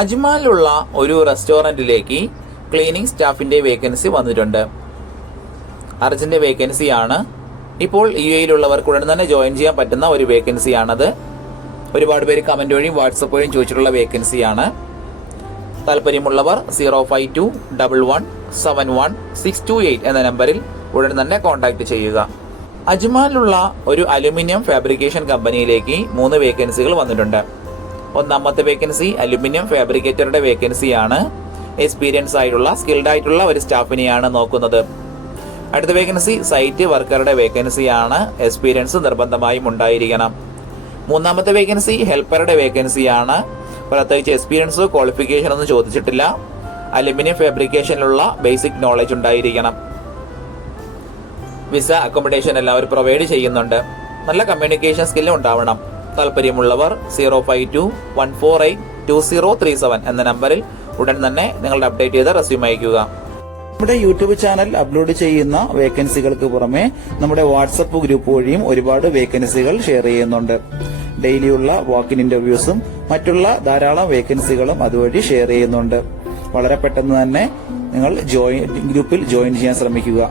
അജ്മാനിലുള്ള ഒരു റെസ്റ്റോറന്റിലേക്ക് ക്ലീനിങ് സ്റ്റാഫിന്റെ വേക്കൻസി വന്നിട്ടുണ്ട്. അർജന്റ് വേക്കൻസിയാണ്. ഇപ്പോൾ യു എയിലുള്ളവർക്ക് ഉടൻ തന്നെ ജോയിൻ ചെയ്യാൻ പറ്റുന്ന ഒരു വേക്കൻസിയാണത്. ഒരുപാട് പേര് കമന്റ് വഴിയും വാട്സപ്പ് വഴിയും ചോദിച്ചിട്ടുള്ള വേക്കൻസിയാണ്. താല്പര്യമുള്ളവർ zero five two double one seven one six two eight എന്ന നമ്പറിൽ ഉടൻ തന്നെ കോൺടാക്ട് ചെയ്യുക. അജ്മാനിലുള്ള ഒരു അലുമിനിയം ഫാബ്രിക്കേഷൻ കമ്പനിയിലേക്ക് മൂന്ന് വേക്കൻസികൾ വന്നിട്ടുണ്ട്. ഒന്നാമത്തെ വേക്കൻസി അലുമിനിയം ഫാബ്രിക്കേറ്ററുടെ വേക്കൻസിയാണ് എക്സ്പീരിയൻസ് ആയിട്ടുള്ള സ്കിൽഡ് ആയിട്ടുള്ള ഒരു സ്റ്റാഫിനെയാണ് നോക്കുന്നത്. അടുത്ത വേക്കൻസി സൈറ്റ് വർക്കറുടെ വേക്കൻസിയാണ് എക്സ്പീരിയൻസ് നിർബന്ധമായും ഉണ്ടായിരിക്കണം. മൂന്നാമത്തെ വേക്കൻസി ഹെൽപ്പറുടെ വേക്കൻസിയാണ് പ്രത്യേകിച്ച് എക്സ്പീരിയൻസ് ക്വാളിഫിക്കേഷൻ ഒന്നും ചോദിച്ചിട്ടില്ല. അലുമിനിയം ഫാബ്രിക്കേഷനിലുള്ള ബേസിക് നോളജ് ഉണ്ടായിരിക്കണം. വിസ അക്കോമഡേഷൻ എല്ലാവരും പ്രൊവൈഡ് ചെയ്യുന്നുണ്ട്. നല്ല കമ്മ്യൂണിക്കേഷൻ സ്കില്ലും ഉണ്ടാവണം. താല്പര്യമുള്ളവർ zero five two one four eight two zero three seven എന്ന നമ്പറിൽ ഉടൻ തന്നെ നിങ്ങളുടെ അപ്ഡേറ്റ് ചെയ്ത റെസ്യൂം അയക്കുക നമ്മുടെ യൂട്യൂബ് ചാനൽ അപ്ലോഡ് ചെയ്യുന്ന വേക്കൻസികൾക്ക് പുറമെ നമ്മുടെ വാട്സപ്പ് ഗ്രൂപ്പ് വഴിയും ഒരുപാട് വേക്കൻസികൾ ഷെയർ ചെയ്യുന്നുണ്ട്. ഡെയിലിയുള്ള വാക്കിൻ ഇന്റർവ്യൂസും മറ്റുള്ള ധാരാളം വേക്കൻസികളും അതുവഴി ഷെയർ ചെയ്യുന്നുണ്ട്. വളരെ പെട്ടെന്ന് തന്നെ നിങ്ങൾ ജോയിൻ ഗ്രൂപ്പിൽ ജോയിൻ ചെയ്യാൻ ശ്രമിക്കുക.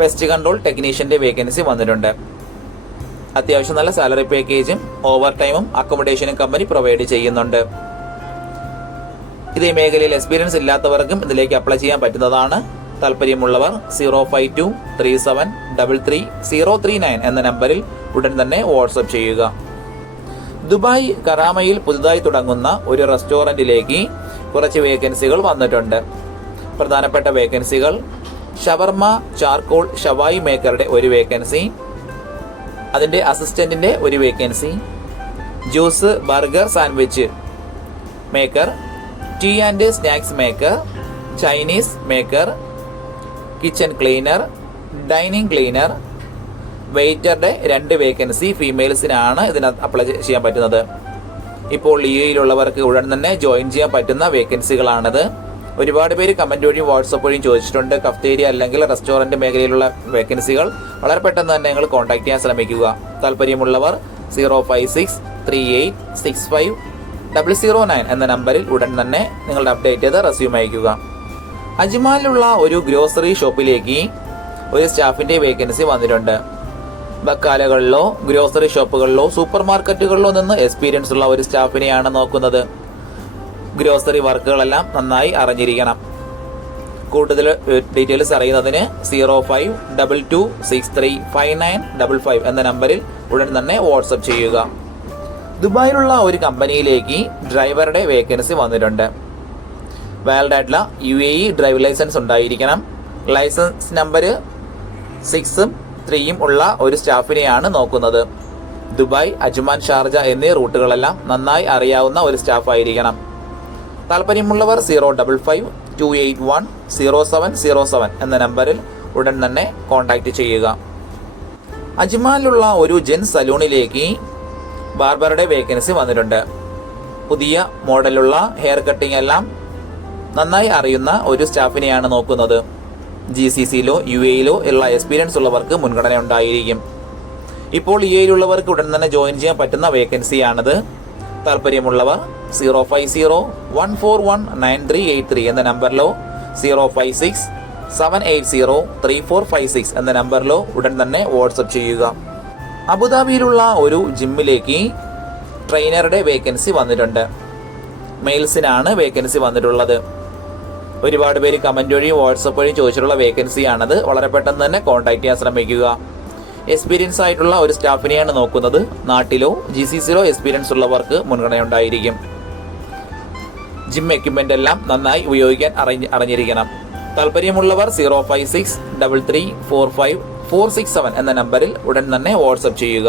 പെസ്റ്റ് കൺട്രോൾ ടെക്നീഷ്യന്റെ വേക്കൻസി വന്നിട്ടുണ്ട്. അത്യാവശ്യം നല്ല സാലറി പാക്കേജും ഓവർ ടൈമും അക്കോമഡേഷനും കമ്പനി പ്രൊവൈഡ് ചെയ്യുന്നുണ്ട്. ഇതേ മേഖലയിൽ എക്സ്പീരിയൻസ് ഇല്ലാത്തവർക്കും ഇതിലേക്ക് അപ്ലൈ ചെയ്യാൻ പറ്റുന്നതാണ്. താല്പര്യമുള്ളവർ zero five two three seven double three zero three nine എന്ന നമ്പറിൽ ഉടൻ തന്നെ വാട്സപ്പ് ചെയ്യുക. ദുബായ് കറാമയിൽ പുതുതായി തുടങ്ങുന്ന ഒരു റെസ്റ്റോറന്റിലേക്ക് കുറച്ച് വേക്കൻസികൾ വന്നിട്ടുണ്ട്. പ്രധാനപ്പെട്ട വേക്കൻസികൾ ഷവർമ ചാർക്കോൾ ഷവായി മേക്കറുടെ ഒരു വേക്കൻസി. അതിന്റെ അസിസ്റ്റന്റിന്റെ ഒരു vacancy. Juice burger sandwich maker tea and snacks maker Chinese maker kitchen cleaner dining cleaner വെയിറ്ററുടെ രണ്ട് വേക്കൻസി ഫീമെയിൽസിനാണ് ഇതിന് അപ്ലൈ ചെയ്യാൻ പറ്റുന്നത്. ഇപ്പോൾ ലീയിലുള്ളവർക്ക് ഉടൻ തന്നെ ജോയിൻ ചെയ്യാൻ പറ്റുന്ന വേക്കൻസികളാണത്. ഒരുപാട് പേര് കമന്റ് വഴിയും വാട്സപ്പ് വഴിയും ചോദിച്ചിട്ടുണ്ട്. കഫ്തേരിയ അല്ലെങ്കിൽ റെസ്റ്റോറന്റ് മേഖലയിലുള്ള വേക്കൻസികൾ വളരെ പെട്ടെന്ന് തന്നെ നിങ്ങൾ കോൺടാക്ട് ചെയ്യാൻ ശ്രമിക്കുക. താല്പര്യമുള്ളവർ zero five six three eight six five double zero nine എന്ന നമ്പറിൽ ഉടൻ തന്നെ നിങ്ങളുടെ അപ്ഡേറ്റ് ചെയ്ത് റെസ്യൂം അയക്കുക അജ്മാലിലുള്ള ഒരു ഗ്രോസറി ഷോപ്പിലേക്ക് ഒരു സ്റ്റാഫിന്റെ വേക്കൻസി വന്നിട്ടുണ്ട്. ബക്കാലകളിലോ ഗ്രോസറി ഷോപ്പുകളിലോ സൂപ്പർ മാർക്കറ്റുകളിലോ നിന്ന് എക്സ്പീരിയൻസ് ഉള്ള ഒരു സ്റ്റാഫിനെയാണ് നോക്കുന്നത്. ഗ്രോസറി വർക്കുകളെല്ലാം നന്നായി അറിഞ്ഞിരിക്കണം. കൂടുതൽ ഡീറ്റെയിൽസ് അറിയുന്നതിന് zero five double two six three five nine double five എന്ന നമ്പറിൽ ഉടൻ തന്നെ വാട്സപ്പ് ചെയ്യുക. ദുബായിലുള്ള ഒരു കമ്പനിയിലേക്ക് ഡ്രൈവറുടെ വേക്കൻസി വന്നിട്ടുണ്ട്. വാലിഡ് ആയിട്ടുള്ള U A E driving licence ഉണ്ടായിരിക്കണം. ലൈസൻസ് നമ്പർ സിക്സും ത്രീയും ഉള്ള ഒരു സ്റ്റാഫിനെയാണ് നോക്കുന്നത്. ദുബായ് അജ്മാൻ ഷാർജ എന്നീ റൂട്ടുകളെല്ലാം നന്നായി അറിയാവുന്ന ഒരു സ്റ്റാഫ് ആയിരിക്കണം താല്പര്യമുള്ളവർ zero double five two eight one zero seven zero seven എന്ന നമ്പറിൽ ഉടൻ തന്നെ കോൺടാക്റ്റ് ചെയ്യുക. അജ്മാനിലുള്ള ഒരു ജെൻ സലൂണിലേക്ക് ബാർബറുടെ വേക്കൻസി വന്നിട്ടുണ്ട്. പുതിയ മോഡലുള്ള ഹെയർ കട്ടിംഗ് എല്ലാം നന്നായി അറിയുന്ന ഒരു സ്റ്റാഫിനെയാണ് നോക്കുന്നത്. ജി സി സിയിലോ യു എയിലോ ഉള്ള എക്സ്പീരിയൻസ് ഉള്ളവർക്ക് മുൻഗണന ഉണ്ടായിരിക്കും. ഇപ്പോൾ യു എയിലുള്ളവർക്ക് ഉടൻ തന്നെ ജോയിൻ ചെയ്യാൻ പറ്റുന്ന വേക്കൻസിയാണിത്. താല്പര്യമുള്ളവർ zero five zero one four one nine three eight three എന്ന നമ്പറിലോ zero five six seven eight zero three four five six എന്ന നമ്പറിലോ ഉടൻ തന്നെ വാട്സപ്പ് ചെയ്യുക. അബുദാബിയിലുള്ള ഒരു ജിമ്മിലേക്ക് ട്രെയിനറുടെ വേക്കൻസി വന്നിട്ടുണ്ട്. മെയിൽസിനാണ് വേക്കൻസി വന്നിട്ടുള്ളത്. ഒരുപാട് പേര് കമന്റ് വഴിയും വാട്സപ്പ് വഴിയും ചോദിച്ചിട്ടുള്ള വേക്കൻസിയാണത്. വളരെ പെട്ടെന്ന് തന്നെ കോൺടാക്ട് ചെയ്യാൻ ശ്രമിക്കുക. എക്സ്പീരിയൻസ് ആയിട്ടുള്ള ഒരു സ്റ്റാഫിനെയാണ് നോക്കുന്നത്. നാട്ടിലോ ജി സി സിയിലോ എക്സ്പീരിയൻസ് ഉള്ളവർക്ക് മുൻഗണനയുണ്ടായിരിക്കും. ജിം എക്യുപ്മെന്റ് എല്ലാം നന്നായി ഉപയോഗിക്കാൻ അറിഞ്ഞ് അറിഞ്ഞിരിക്കണം. താല്പര്യമുള്ളവർ zero five six double three four five four six seven എന്ന നമ്പറിൽ ഉടൻ തന്നെ വാട്സപ്പ് ചെയ്യുക.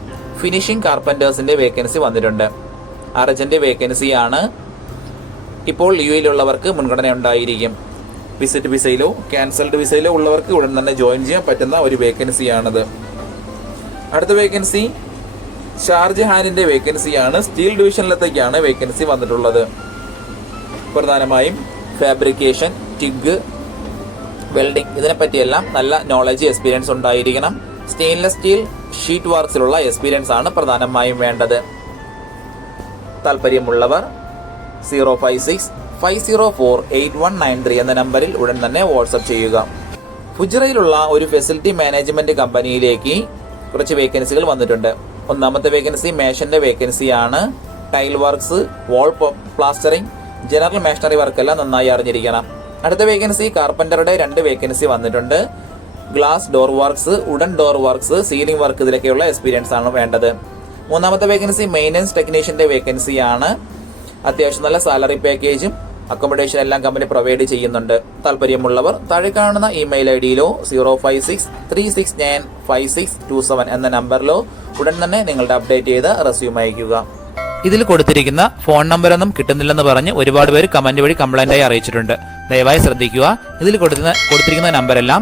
ഫിനിഷിംഗ് കാർപ്പന്റേഴ്സിന്റെ വേക്കൻസി വന്നിട്ടുണ്ട്. അർജന്റ് വേക്കൻസിയാണ് ഇപ്പോൾ യു എയിലുള്ളവർക്ക് മുൻഗണന ഉണ്ടായിരിക്കും. വിസിറ്റ് വിസയിലോ ക്യാൻസൽഡ് വിസയിലോ ഉള്ളവർക്ക് ഉടൻ തന്നെ ജോയിൻ ചെയ്യാൻ പറ്റുന്ന ഒരു വേക്കൻസിയാണിത് അടുത്ത വേക്കൻസി ഷാർജഹാനിന്റെ വേക്കൻസിയാണ് സ്റ്റീൽ ഡിവിഷനിലത്തേക്കാണ് വേക്കൻസി വന്നിട്ടുള്ളത്. പ്രധാനമായും ഫാബ്രിക്കേഷൻ ടിഗ് വെൽഡിംഗ് ഇതിനെപ്പറ്റിയെല്ലാം നല്ല നോളജ് എക്സ്പീരിയൻസ് ഉണ്ടായിരിക്കണം. സ്റ്റെയിൻലെസ് സ്റ്റീൽ ഷീറ്റ് വർക്സിലുള്ള എക്സ്പീരിയൻസ് ആണ് പ്രധാനമായും വേണ്ടത്. താല്പര്യമുള്ളവർ zero five six five zero four eight one nine three എന്ന നമ്പറിൽ ഉടൻ തന്നെ വാട്സപ്പ് ചെയ്യുക. ഫുജറയിലുള്ള ഒരു ഫെസിലിറ്റി മാനേജ്മെന്റ് കമ്പനിയിലേക്ക് കുറച്ച് വേക്കൻസികൾ വന്നിട്ടുണ്ട്. ഒന്നാമത്തെ വേക്കൻസി മേഷന്റെ വേക്കൻസിയാണ് tile works wall plastering general machinery വർക്കെല്ലാം നന്നായി അറിഞ്ഞിരിക്കണം. അടുത്ത വേക്കൻസി കാർപ്പന്ററുടെ രണ്ട് വേക്കൻസി വന്നിട്ടുണ്ട്. Glass door works wooden door works ceiling work ഇതിലൊക്കെയുള്ള experience ആണ് വേണ്ടത്. മൂന്നാമത്തെ വേക്കൻസി മെയിന്റനൻസ് ടെക്നീഷ്യന്റെ വേക്കൻസിയാണ് അത്യാവശ്യം നല്ല സാലറി പാക്കേജും അക്കോമഡേഷൻ എല്ലാം കമ്പനി പ്രൊവൈഡ് ചെയ്യുന്നുണ്ട്. താല്പര്യമുള്ളവർ താഴെ കാണുന്ന email I ഡിയിലോ zero five six three six nine five six two seven എന്ന നമ്പറിലോ ഉടൻ തന്നെ നിങ്ങളുടെ അപ്ഡേറ്റ് ചെയ്ത റെസ്യൂം അയക്കുക ഇതിൽ കൊടുത്തിരിക്കുന്ന ഫോൺ നമ്പറൊന്നും കിട്ടുന്നില്ലെന്ന് പറഞ്ഞ് ഒരുപാട് പേര് കമന്റ് വഴി കംപ്ലൈന്റ് ആയി അറിയിച്ചിട്ടുണ്ട്. ദയവായി ശ്രദ്ധിക്കുക. ഇതിൽ കൊടുത്തിരിക്കുന്ന നമ്പരെല്ലാം